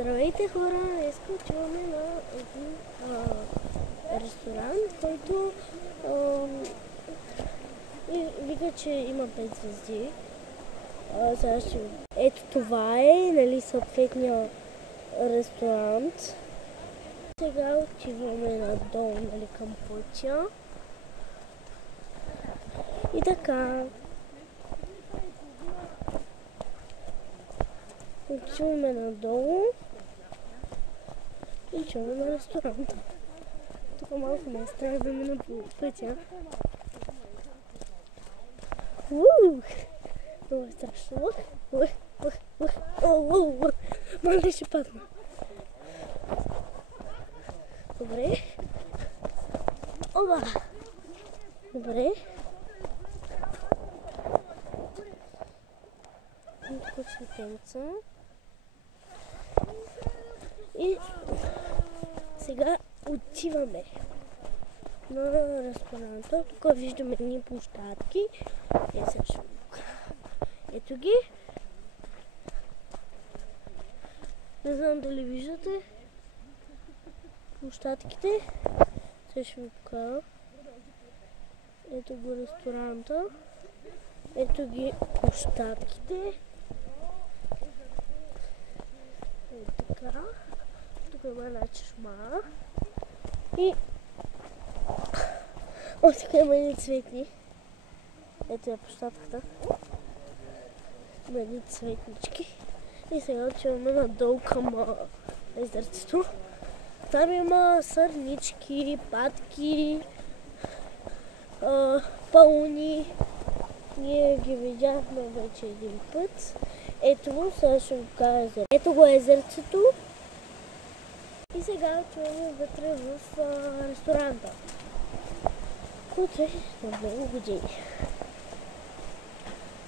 Здравейте хора! Днес отиваме на един ресторант, който вика, че има 5 звезди. Ето това е, нали, съответния ресторант. Сега отиваме надолу, нали, към пътя. И така. Отиваме надолу и отиваме на ресторанта. Тук малко ме е страх да мина по пътя. Много е страшно. Малко ще падна. Добре. Оба! Добре. Тук светенца. И сега отиваме на ресторанта. Тук виждаме едни площадки. Ето ги. Не знам дали виждате площадките. Сега ще ви покажа. Ето го ресторанта. Ето ги площадките. Ето така. Тук има една чешма. И тук има едни цветни. Ето е площадката. Има едни цветнички. И сега отиваме надолу към езерцето. Там има сърнички, патки, пауни. Ние ги видяхме вече един път. Ето го, сега ще го кажа. Ето го езерцето. И сега отиваме вътре в ресторанта, който е на много години.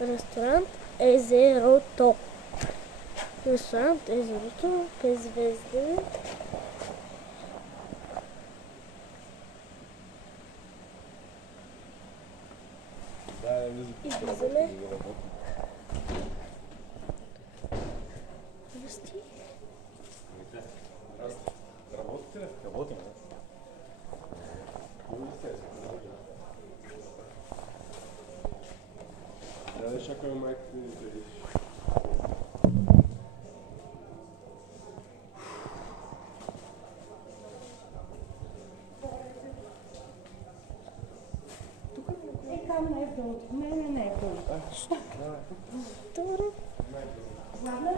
Ресторант Езерото. Ресторант Езерото, 5 звезди. И влизаме. Здрасти. Работите ли? Работим, да. Да чакаме майката ни да видиш. Там не е долу, мене не е долу. Добре. Главна ли